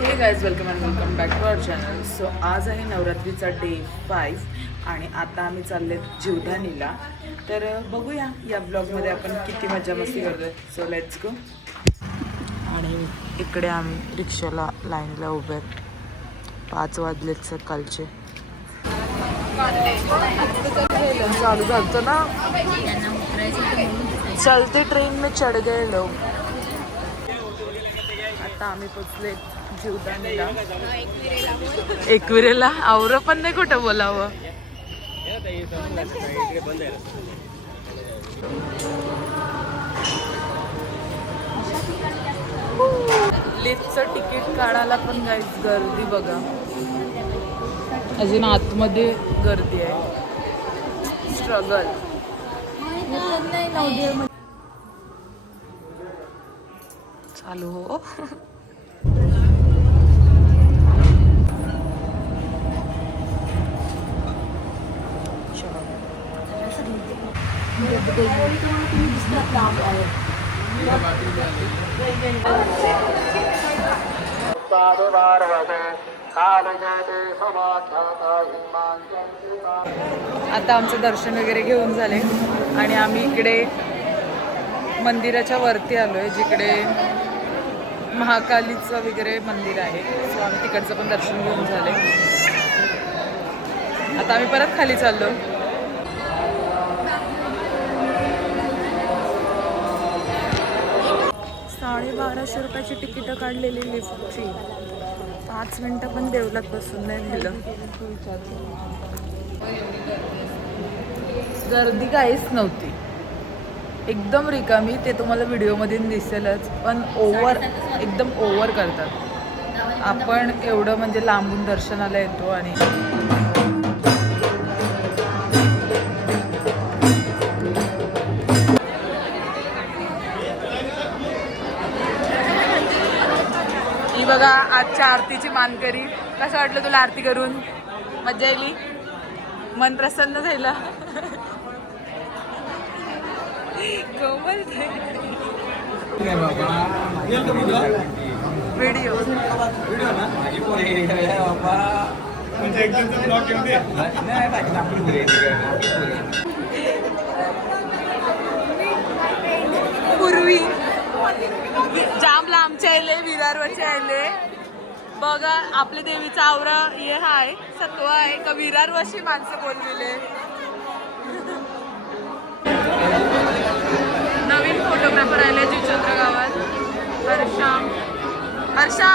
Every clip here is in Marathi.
हे guys welcome and welcome back to our channel. So आज आहे नवरात्रीचा डे 5 आणि आता आम्ही चाललेत जीवदानीला. तर बघूया या ब्लॉगमध्ये आपण किती मजा मस्ती करतोय. So let's go. आणि इकडे आम्ही रिक्षाला लाईनला उभे आहेत. 5 वाजलेत सकाळचे. चालू झालं ना, चलते ट्रेन में चढ गए लोग. आता आम्ही पोचले जीवदानीला. एकविरेला आवर पण नाही कुठं बोलावं. लिफ्टचं तिकीट काढायला पण गाईज गर्दी बघा. अजून आतमध्ये गर्दी आहे. स्ट्रगल. चालू हो. आता आमचं दर्शन वगैरे घेऊन झाले आणि आम्ही इकडे मंदिराच्या वरती आलोय, जिकडे महाकालीचं वगैरे मंदिर आहे. सो आम्ही तिकडचं पण दर्शन घेऊन झाले. आता आम्ही परत खाली चाललो. ₹1250 तिकीट काढलेली लिफ्टची. 5 मिनिटं पण देवलात बसून नाही दिलं. गर्दी काहीच नव्हती, एकदम रिकामी. ते तुम्हाला व्हिडिओमध्ये दिसेलच, पण एकदम ओव्हर करतात. आपण एवढं म्हणजे लांबून दर्शनाला येतो आणि ही बघा आजच्या आरतीची मानकरी. कसं वाटलं तुला आरती करून? मजा आली? मन प्रसन्न झालं? कोमल व्हिडिओ पूर्वी जाम लांबचे आले, विरारवरचे आले. बघा आपल्या देवीचा आवरा हे हाय सत्व आहे का विरारवरची माणसं बोललेले. नवीन फोटोग्राफर आले जिचंद्र गावात. हर्षा.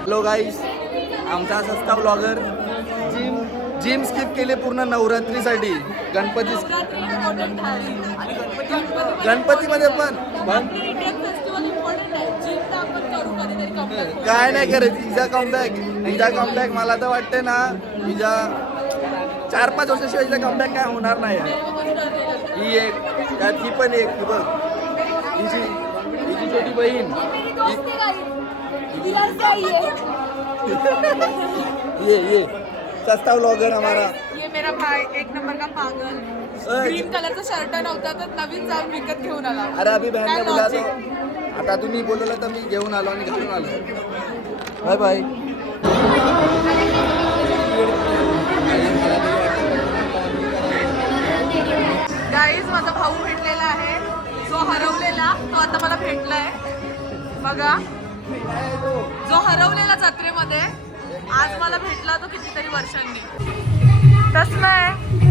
हॅलो गाईस, आमचा सस्ता ब्लॉगर जिम स्किप केले पूर्ण नवरात्रीसाठी. गणपतीमध्ये पण काय नाही करत. हिचा कमबॅक मला तर वाटते ना, हिच्या 4-5 वर्षाशिवाय हिचा कमबॅक काय होणार नाही. ही एक त्यात ही पण एक बघ, हिची छोटी बहीण. ये सस्ता व्लॉगर हमारा. ये मेरा भाई एक नंबर का पागल. ग्रीन कलरचा शर्ट नव्हता तर नवीन जाऊन विकत घेऊन आला. अरे अभी बहन ने बोला तो, आता तुम्ही बोलवलं तर मी घेऊन आलो आणि घालून आलो. Bye bye. गाईज माझा भाऊ भेटलेला आहे, जो हरवलेला तो आता मला भेटलाय. बघा, जो हरवलेला जत्रेमध्ये आज मला भेटला तो कितीतरी वर्षांनी. तस नाही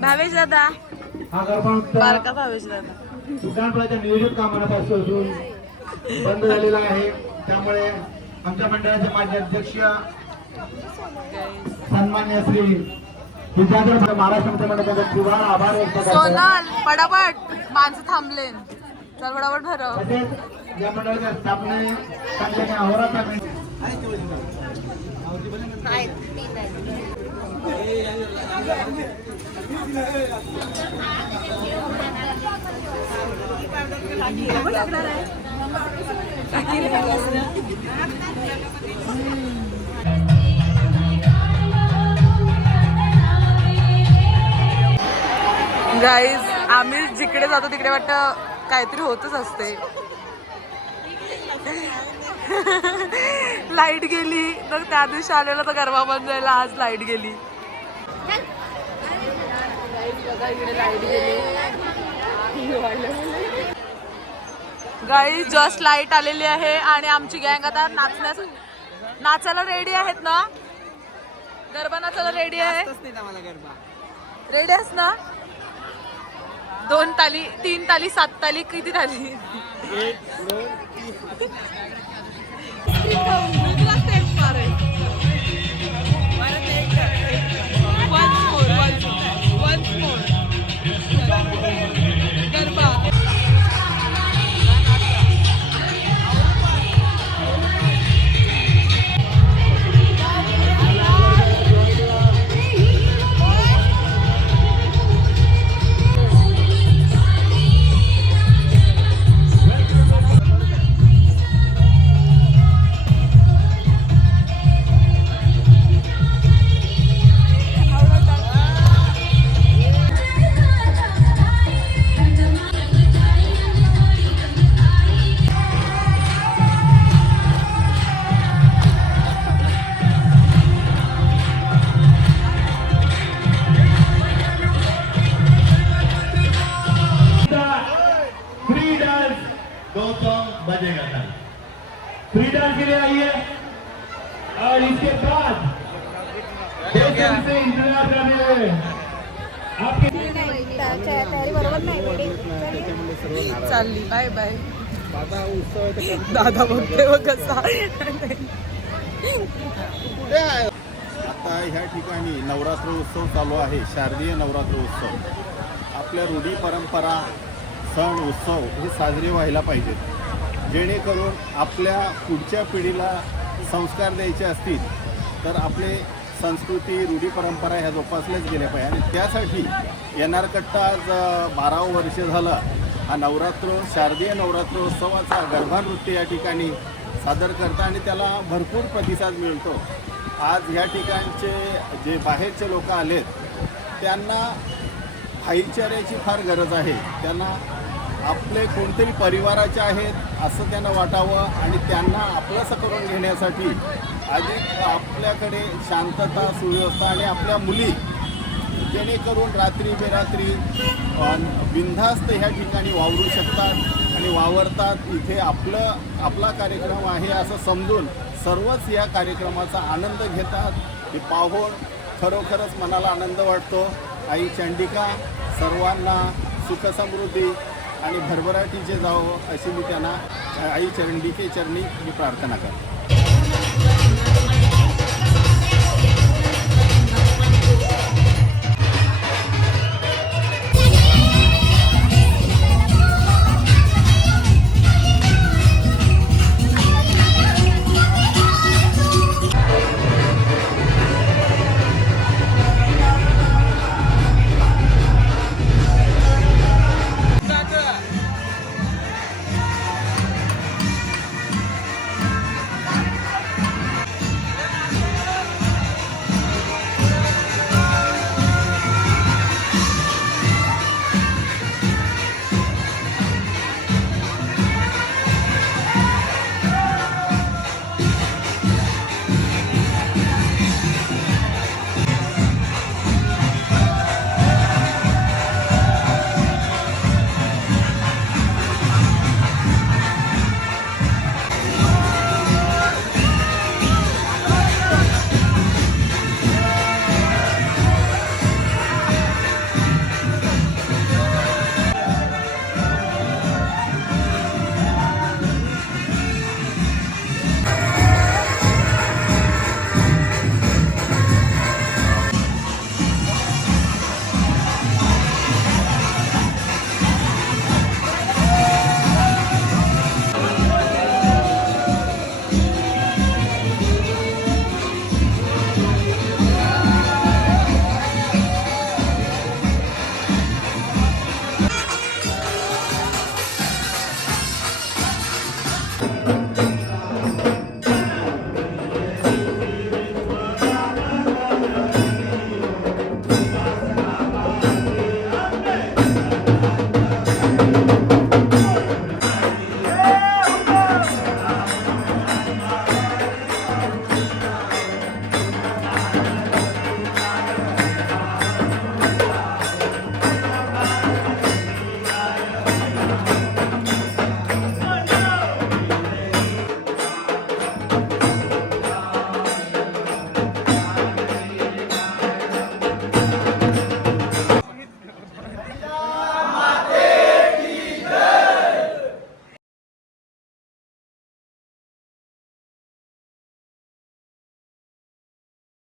भावेश दादा हा गरबा बारका भावेश दादा. दुकानपाड्याच्या नियोजित कामापासून बंद झालेला आहे. त्यामुळे आमच्या मंडळाचे माजी अध्यक्ष सन्मान्य श्री विद्याधर महाराष्ट्र मंडळाचा त्रिवार आभार व्यक्त करतो. सोनल पटापट माणसं थांबले. चल पटापट भरव. तसेच या मंडळाच्या स्थापने संघाने अहोरात्र गाईज आम्ही जिकडे जातो तिकडे वाटतं काहीतरी होतच असते. लाईट गेली तर त्या दिवशी आलेला तर गरबा बंद जायला, आज लाईट गेली. गाईज जस्ट लाईट आलेली आहे आणि आमची गँग आता नाचायला रेडी आहेत ना. गरबा नाचायला रेडी आहे. रेडी आहेस ना. 2 ताली 3 ताली 7 ताली किती ताली. 1 2 बजेगा था. फ्री डांस के लिए आइए और इसके बाद से इंतजार करने हुए आपके चालली. Bye bye. दादा बघते व कसा. आता ह्या ठिकाणी नवरात्र उत्सव चालू आहे. शारदीय नवरात्र उत्सव. आपल्या रूढी परंपरा सण उत्सव हे साजरे व्हायला पाहिजेत, जेणेकरून आपल्या पुढच्या पिढीला संस्कार द्यायचे असतील तर आपले संस्कृती रूढी परंपरा ह्या जोपासल्याच गेल्या पाहिजे. आणि त्यासाठी येणार कट्टा आज 12वं वर्ष झालं हा शारदीय नवरात्रोत्सवाचा गरबा नृत्य या ठिकाणी सादर करता आणि त्याला भरपूर प्रतिसाद मिळतो. आज ह्या ठिकाणचे जे बाहेरचे लोक आलेत त्यांना भाईचाऱ्याची फार गरज आहे. त्यांना आपले कोणतरी परिवाराचे आहेत असं त्यांना वाटावं आणि त्यांना आपलंसं करून घेण्यासाठी अधिक आपल्याकडे शांतता सुव्यवस्था आणि आपल्या मुली जेणेकरून रात्री बेरात्री बिनधास्त ह्या ठिकाणी वावरू शकतात आणि वावरतात. इथे आपला कार्यक्रम आहे असं समजून सर्वच या कार्यक्रमाचा आनंद घेतात. हे पाहून खरोखरच मनाला आनंद वाटतो. आई चंडिका सर्वांना सुखसमृद्धी आणि भरभराटीचे जावं अशी मी त्यांना आई चंडिके चरणी मी प्रार्थना करतो.